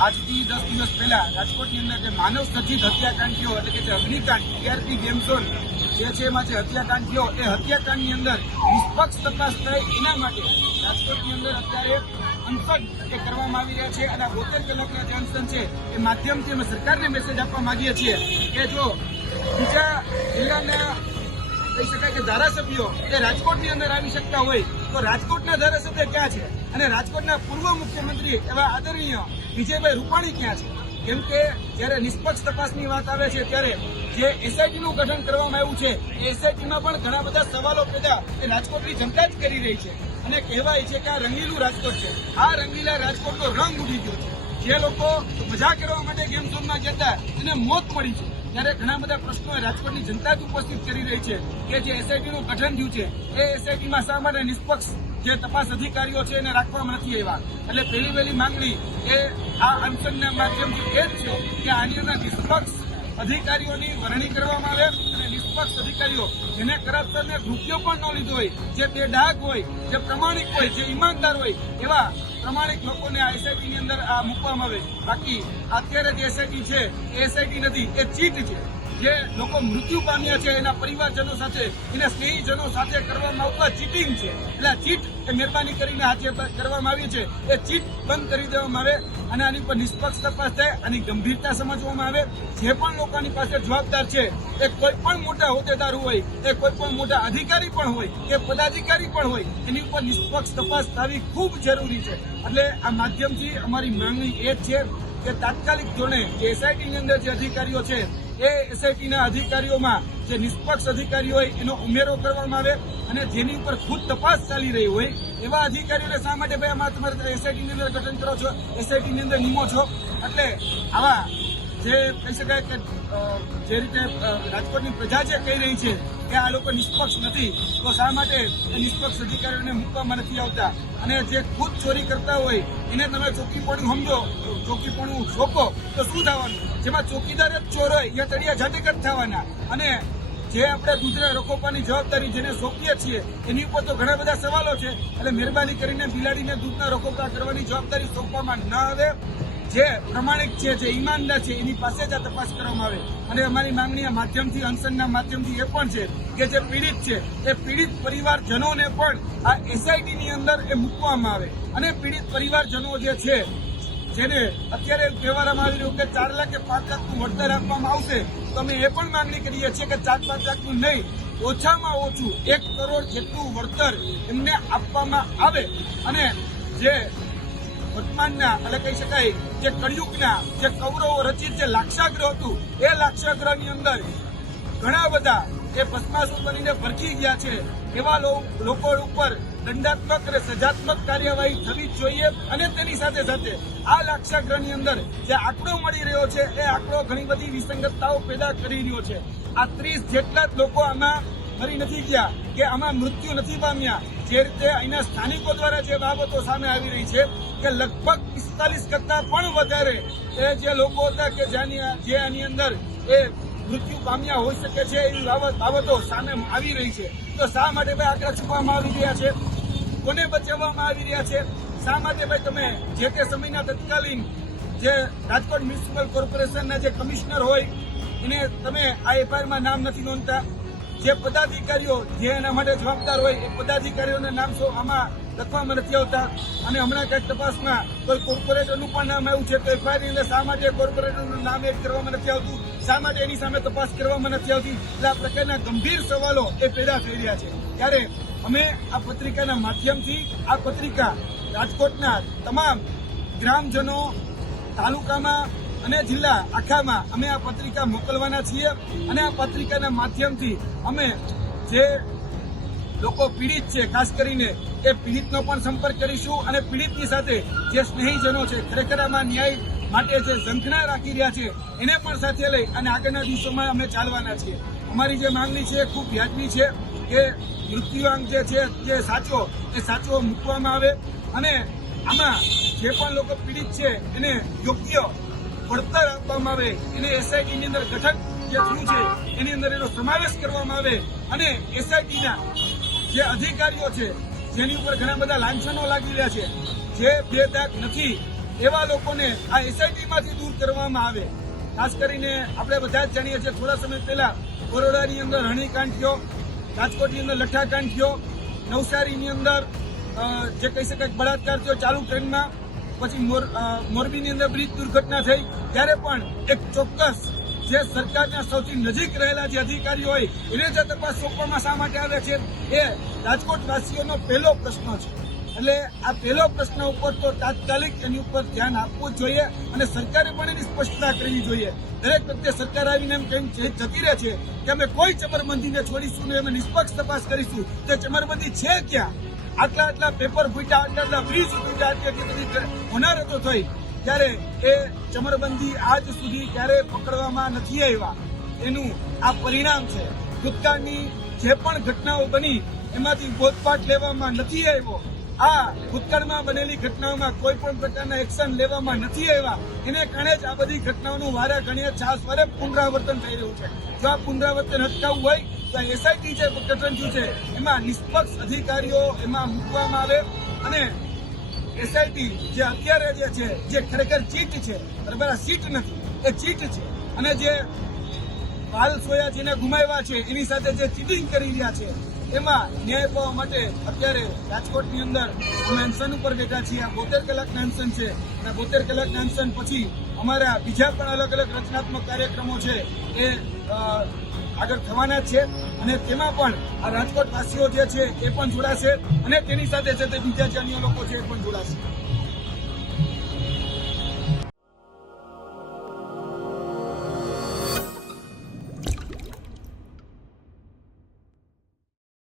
આજથી 10 દિવસ પહેલા રાજકોટની અંદર જે માનવ સર્જિત હત્યાકાંડ થયો એટલે કે જે અગ્નિકાંડ ટીઆરપી ગેમ ઝોન જે છે એમાં જે હત્યાકાંડ થયો એ હત્યાકાંડની અંદર નિષ્પક્ષ તપાસ થાય એના માટે રાજકોટની અંદર અત્યારે અનશન એ કરવામાં આવી રહ્યા છે અને 72 કલાકના જે અનશન છે એ માધ્યમથી અમે સરકારને મેસેજ આપવા માંગીએ છીએ કે જો બીજા જિલ્લાના કહી શકાય કે ધારાસભ્યો એ રાજકોટની અંદર આવી શકતા હોય તો રાજકોટના ધારાસભ્ય ક્યાં છે અને રાજકોટના પૂર્વ મુખ્યમંત્રી એવા આદરણીય વિજયભાઈ રૂપાણી ક્યાં છે? કેમ કે જ્યારે નિષ્પક્ષ તપાસની વાત આવે છે ત્યારે જે એસઆઈટીનું ગઠન કરવામાં આવ્યું છે એ એસઆઈટીમાં પણ ઘણા બધા સવાલો પેદા એ રાજકોટની જનતા જ કરી રહી છે અને કહેવાય છે કે આ રંગીલું રાજકોટ છે. આ રંગીલા રાજકોટનો રંગ ઉડી ગયો છે. જે લોકો મજા કરવા માટે ગેમ ઝોનમાં જતા એને મોત મળી છે. ત્યારે ઘણા બધા પ્રશ્નો રાજકોટની જનતા જ ઉપસ્થિત કરી રહી છે કે જે એસઆઈટીનું ગઠન થયું છે એ એસઆઈટીમાં શા માટે નિષ્પક્ષ જે તપાસ અધિકારીઓ છે એને રાખવામાં નથી આવ્યા? એટલે પહેલી માંગણી એ આ અનશનના માધ્યમથી એ જ છે કે આની અંદર નિષ્પક્ષ અધિકારીઓની વરણી કરવામાં આવે અને નિષ્પક્ષ અધિકારીઓ જેને કરપ્શનને રૂપિયો પણ ન લીધો હોય, જે બેડાક હોય, જે પ્રમાણિક હોય, જે ઈમાનદાર હોય એવા પ્રમાણિક લોકોને આ એસઆઈટીની અંદર આ મૂકવામાં આવે. બાકી અત્યારે જે એસઆઈટી છે એ એસઆઈટી નથી, એ ચીટ છે. જે લોકો મૃત્યુ પામ્યા છે એના પરિવારજનો સાથે, એના સ્નેહીજનો સાથે કરવામાં આવતા ચીટિંગ છે. એટલે આ ચીટ એ મહેરબાની કરીને આ જે કરવામાં આવી છે એ ચીટ બંધ કરી દેવામાં આવે અને આની પર નિષ્પક્ષ તપાસ થાય, આની ગંભીરતા સમજવામાં આવે. જે પણ લોકોની પાસે જવાબદાર છે એ કોઈ પણ મોટા હોદ્દેદાર હોય, એ કોઈ પણ મોટા અધિકારી પણ હોય, કે પદાધિકારી પણ હોય, એની ઉપર નિષ્પક્ષ તપાસ થવી ખૂબ જરૂરી છે. એટલે આ માધ્યમથી અમારી માંગણી એ જ છે કે તાત્કાલિક ધોરણે જે એસઆઈટીની અંદર જે અધિકારીઓ છે એ એસઆઈટીના અધિકારીઓમાં જે નિષ્પક્ષ અધિકારીઓ હોય એનો ઉમેરો કરવામાં આવે અને જેની ઉપર ખુદ તપાસ ચાલી રહી હોય એવા અધિકારીઓને શા માટે ભાઈ આમાં તમારે એસઆઈટીની અંદર ગઠન કરો છો, એસઆઈટીની અંદર નિમો છો? એટલે આવા જે કહી શકાય કે જે રીતે રાજકોટની પ્રજા જે કહી રહી છે કે આ લોકો નિષ્પક્ષ નથી, તો શા માટે એ નિષ્પક્ષ અધિકારીઓને મૂકવામાં નથી આવતા? અને જે ખુદ ચોરી કરતા હોય એને તમે ચોકીપણું સમજો, ચોકીપણું સોંપો તો શું થવાનું? જેમાં ચોકીદાર જ ચોર હોય એ તળિયા જાતે જ થવાના. અને જે આપણે દૂધના રખોપાની જવાબદારી જેને સોંપીએ છીએ એની ઉપર તો ઘણા બધા સવાલો છે. એટલે મહેરબાની કરીને બિલાડીને દૂધના રખોપા કરવાની જવાબદારી સોંપવામાં ન આવે. જે પ્રમાણિક છે, જે ઈમાનદાર છે એની પાસે જ આ તપાસ કરવામાં આવે. અને અમારી માંગણી માધ્યમથી, અનશનના માધ્યમથી એ પણ છે કે જે પીડિત છે એ પીડિત પરિવારજનોને પણ આ એસઆઈટીની અંદર એ મૂકવામાં આવે અને પીડિત પરિવારજનો જે છે જેને અત્યારે કહેવામાં આવી રહ્યું કે 4 લાખ કે 5 લાખનું વળતર આપવામાં આવશે, તો અમે એ પણ માંગણી કરીએ છીએ કે 4-5 લાખનું નહીં, ઓછામાં ઓછું 1 કરોડ જેટલું વળતર એમને આપવામાં આવે. અને જે વર્તમાનના એટલે કહી શકાય જે કળિયુગના જે કૌરવો રચિત જે લાક્ષાગ્રહ હતું એ લાક્ષાગ્રહની અંદર ઘણા બધા એ ભસ્માસુર બનીને ભરખી ગયા છે. એવા લોકો ઉપર દંડાત્મક અને સજાત્મક કાર્યવાહી થવી જોઈએ. અને તેની સાથે સાથે આ લાક્ષાગ્રહની અંદર જે આંકડો મળી રહ્યો છે એ આંકડો ઘણી બધી વિસંગતતાઓ પેદા કરી રહ્યો છે. આ 30 જેટલા જ લોકો આમાં મરી નથી ગયા કે આમાં મૃત્યુ નથી પામ્યા. જે રીતે અહીંના સ્થાનિકો દ્વારા જે બાબતો સામે આવી રહી છે કે લગભગ 45 કરતા પણ વધારે એ જે લોકો હતા કે જે આની અંદર એ મૃત્યુ પામ્યા હોઈ શકે છે એવી બાબતો સામે આવી રહી છે. તો શા માટે ભાઈ આંકડા છુપાવવામાં આવી રહ્યા છે? કોને બચાવવામાં આવી રહ્યા છે? શા માટે ભાઈ તમે જે તે સમયના તત્કાલીન જે રાજકોટ મ્યુનિસિપલ કોર્પોરેશનના જે કમિશનર હોય એને તમે આ એફઆઈઆરમાં નામ નથી નોંધતા? જે પદાધિકારીઓ જે એના માટે જવાબદાર હોય એ પદાધિકારીઓના નામ આમાં લખવામાં નથી આવતા. અને હમણાં કંઈક તપાસમાં કોઈ કોર્પોરેટરનું પણ નામ આવ્યું છે તો એફઆઈઆરની અંદર શા માટે કોર્પોરેટરનું નામ એડ કરવામાં નથી આવતું? શા માટે એની સામે તપાસ કરવામાં નથી આવતી? એટલે આ પ્રકારના ગંભીર સવાલો એ પેદા થઈ રહ્યા છે. ત્યારે અમે આ પત્રિકાના માધ્યમથી આ પત્રિકા રાજકોટના તમામ ગ્રામજનો, તાલુકામાં અને જિલ્લા આખામાં અમે આ પત્રિકા મોકલવાના છીએ. અને આ પત્રિકાના માધ્યમથી અમે જે લોકો પીડિત છે ખાસ કરીને એ પીડિતનો પણ સંપર્ક કરીશું અને પીડિતની સાથે જે સ્નેહીજનો છે ખરેખર આમાં ન્યાય માટે જે ઝંખના રાખી રહ્યા છે એને પણ સાથે લઈ અને આગળના દિવસોમાં અમે ચાલવાના છીએ. અમારી જે માંગણી છે એ ખૂબ વ્યાજબી છે કે મૃત્યુઆંક જે છે જે સાચો મૂકવામાં આવે અને આમાં જે પણ લોકો પીડિત છે એને યોગ્ય વળતર આપવામાં આવે. એને એસઆઈટીની અંદર ગઠન જે થયું છે એની અંદર એનો સમાવેશ કરવામાં આવે અને એસઆઈટીના જે અધિકારીઓ છે જેની ઉપર ઘણા બધા લાંછનો લાગી રહ્યા છે, જે બેદાગ નથી, એવા લોકોને આ એસઆઈટીમાંથી દૂર કરવામાં આવે. ખાસ કરીને આપણે બધા જ જાણીએ છીએ, થોડા સમય પહેલા બરોડાની અંદર હણીકાંડ થયો, રાજકોટની અંદર લઠ્ઠાકાંડ થયો, નવસારીની અંદર જે કહી શકાય બળાત્કાર થયો ચાલુ ટ્રેનમાં, પછી મોરબીની અંદર બ્રિજ દુર્ઘટના થઈ. ત્યારે પણ એક ચોક્કસ જે સરકારના સૌથી નજીક રહેલા જે અધિકારીઓ હોય એને જે તપાસ સોંપવામાં શા માટે આવે છે એ રાજકોટવાસીઓનો પહેલો પ્રશ્ન છે. એટલે આ પહેલો પ્રશ્ન ઉપર તો તાત્કાલિક એની ઉપર ધ્યાન આપવું જ જોઈએ અને સરકારે પણ એની સ્પષ્ટતા કરવી જોઈએ. દરેક વખતે સરકાર આવીને એમ કેમ જતી રહે છે કે અમે કોઈ ચમરબંધીને છોડીશું ને અમે નિષ્પક્ષ તપાસ કરીશું. તે ચમરબંધી છે ક્યાં? આટલા પેપર ફૂટ્યા, આટલા બ્રિજ તૂટ્યા, આટલી બધી હોનારતો થઈ, ત્યારે એ ચમરબંધી આજ સુધી ક્યારેય પકડવામાં નથી આવ્યા. એનું આ પરિણામ છે. ભૂતકાળની જે પણ ઘટનાઓ બની એમાંથી બોધપાઠ લેવામાં નથી આવ્યો. આ ભૂતકાળમાં બનેલી ઘટનાઓમાં કોઈ પણ પ્રકારના એક્શન લેવામાં નથી આવ્યા. એને કારણે જ આ બધી ઘટનાઓનું વારે ઘણીએ છાસવારે પુનરાવર્તન થઈ રહ્યું છે. જો આ પુનરાવર્તન અટકાવવું હોય તો એસઆઈટી જે ગઠન થયું છે એમાં નિષ્પક્ષ અધિકારીઓ એમાં મૂકવામાં આવે અને એસઆઈટી જે અત્યારે જે છે જે ખરેખર ચીટ છે, બરાબર, આ સીટ નથી, એ ચીટ છે. અને જે વાલ સોયા જેને ગુમાવ્યા છે એની સાથે જે ચીટિંગ કરી રહ્યા છે એમાં ન્યાય પાવા માટે અત્યારે રાજકોટની અંદર અમે અનશન ઉપર બેઠા છીએ. આ 72 કલાકના અનશન છે અને 72 કલાકના અનશન પછી અમારા બીજા પણ અલગ અલગ રચનાત્મક કાર્યક્રમો છે એ આગળ થવાના છે અને તેમાં પણ આ રાજકોટવાસીઓ જે છે એ પણ જોડાશે અને તેની સાથે સાથે બીજા જે અન્ય લોકો છે એ પણ જોડાશે.